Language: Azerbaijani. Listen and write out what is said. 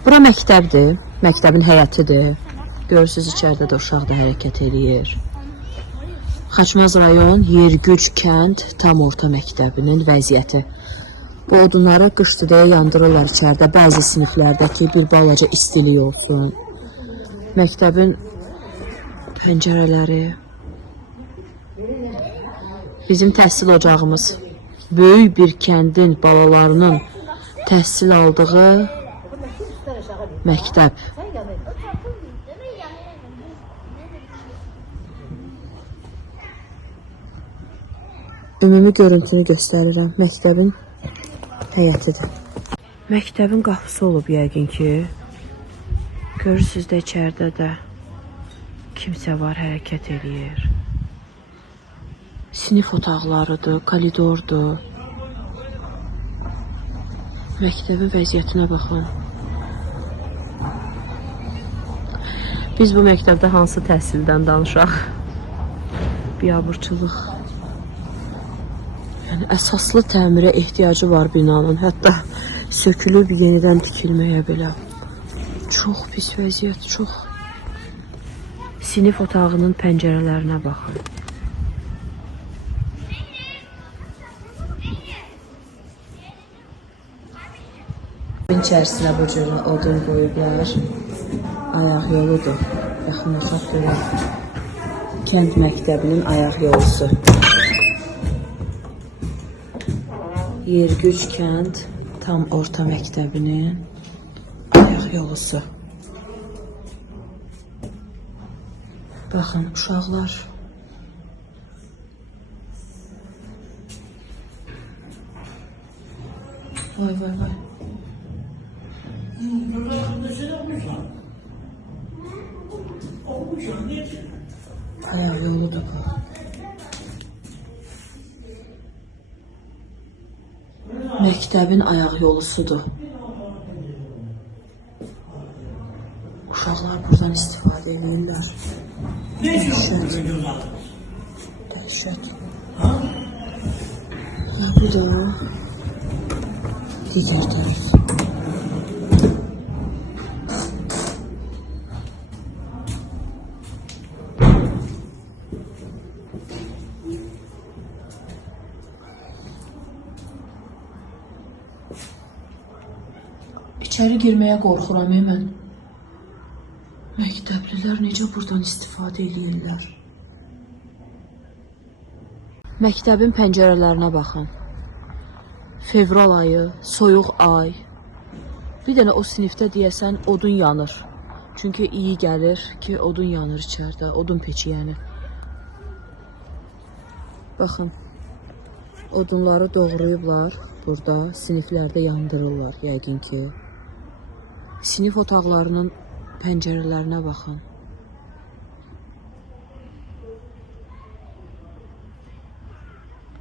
Bura məktəbdir, məktəbin həyətidir. Görürsünüz, içəridə də uşaq da hərəkət eləyir. Xaçmaz rayon Yergüc kənd tam orta məktəbinin vəziyyəti. Bu odunları qış-düdəyə yandırırlar içəridə, bəzi siniflərdə ki, bir balaca istilik olsun. Məktəbin pəncərələri. Bizim təhsil ocağımız. Böyük bir kəndin balalarının təhsil aldığı məktəb. Ümumi görüntünü göstərirəm. Məktəbin həyətidir. Məktəbin qapısı olub yəqin ki. Görürsünüz də içəridə də kimsə var, hərəkət eləyir. Sinif otaqlarıdır, koridordur. Məktəbin vəziyyətinə baxın. Biz bu məktəbdə hansı təhsildən danışaq? Biabırçılıq. Yəni, əsaslı təmirə ehtiyacı var binanın. Hətta sökülüb yenidən tikilməyə belə. Çox pis vəziyyət, çox. Sinif otağının pəncərələrinə baxın. İçərisinə bu cür odun qoyublar. Ayaq yoludur. Yaxınlaşaq görək. Kənd məktəbinin ayaq yolusu. Yergüc kənd tam orta məktəbinin ayaq yolusu. Baxın, uşaqlar. Vay vay vay. Ayaq yoludur bu. Məktəbin ayaq yolusudur. Uşaqlar buradan istifadə edirlər. Dəhşət. Dəhşət. Bu da digər tərəf. İçəri girməyə qorxuram mən. Məktəblilər necə buradan istifadə edirlər? Məktəbin pəncərələrinə baxın. Fevral ayı, soyuq ay. Bir dənə o sinifdə deyəsən odun yanır. Çünki iyi gəlir ki, odun yanır içəridə, odun peçi yəni. Baxın, odunları doğrayıblar burada, siniflərdə yandırırlar yəqin ki. Sinif otaqlarının pəncərələrinə baxın.